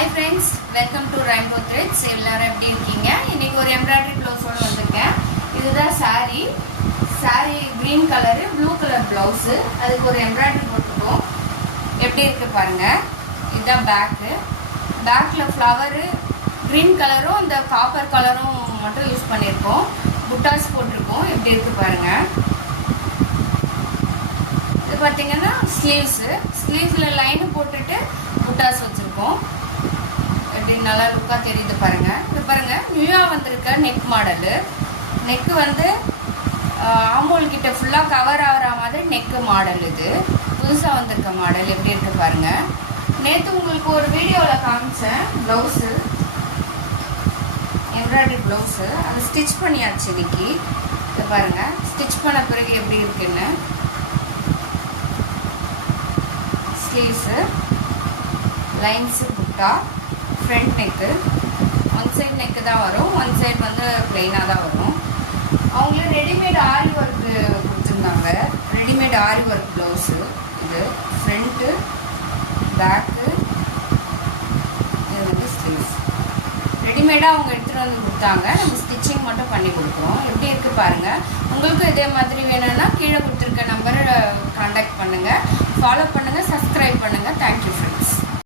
Hi friends, welcome to Rainbow Threads. எல்லாரும் எப்படி இருக்கீங்க? இன்னைக்கு ஒரு எம்ப்ராய்டரி ப்ளவுஸோட வந்திருக்கேன். இதுதான் saree. Saree green colour, blue colour blouse. அதுக்கு ஒரு எம்ப்ராய்டரி போட்டுருக்கோம். எப்படி இருக்கு பாருங்க. இதுதான் பேக். பேக்ல ஃப்ளவர் green கலரும் அந்த காப்பர் கலரும் மட்டும் யூஸ் பண்ணிருக்கோம். புட்டாஸ் போட்டிருக்கோம். எப்படி இருக்கு பாருங்க. இது பாத்தீங்கன்னா ஸ்லீவ்ஸ்ல லைன் போட்டுட்டு புட்டாஸ் வச்சிருக்கோம். நல்லா லுக்கா தெரியுது பாருங்க. இது பாருங்க நியூவா வந்திருக்க நெக் மாடலு. நெக் வந்து ஆம்போல் கிட்ட ஃபுல்லா கவர் ஆகிற மாதிரி நெக் மாடல். இது புதுசா வந்திருக்க மாடல். எப்படி இருக்கு பாருங்க. நேற்று உங்களுக்கு ஒரு வீடியோவில் காமிச்சேன் ப்ளவுஸு, எம்ப்ராய்டரி ப்ளவுஸு. அதை ஸ்டிச் பண்ணியாச்சு இன்னைக்கு. இது பாருங்க ஸ்டிச் பண்ண பிறகு எப்படி இருக்குன்னு. ஸ்லீவ்ஸு, லைன்ஸு, புட்டா, front neck, one side neck தான் வரும், ஒன் சைட் வந்து பிளெயினாக தான் வரும். அவங்களே ரெடிமேட் ஆரி ஒர்க்கு கொடுத்துருந்தாங்க. Readymade aari work blouse. இது ஃப்ரண்ட்டு, பேக்கு, இது வந்து ஸ்லீவ்ஸ். ரெடிமேடாக அவங்க எடுத்துகிட்டு வந்து கொடுத்தாங்க. நம்ம ஸ்டிச்சிங் மட்டும் பண்ணி கொடுக்குறோம். எப்படி இருக்குது பாருங்கள். உங்களுக்கும் இதே மாதிரி வேணும்னா கீழே கொடுத்துருக்க நம்பரை காண்டாக்ட் பண்ணுங்கள், ஃபாலோ பண்ணுங்கள், சப்ஸ்கிரைப் பண்ணுங்கள். Thank you friends.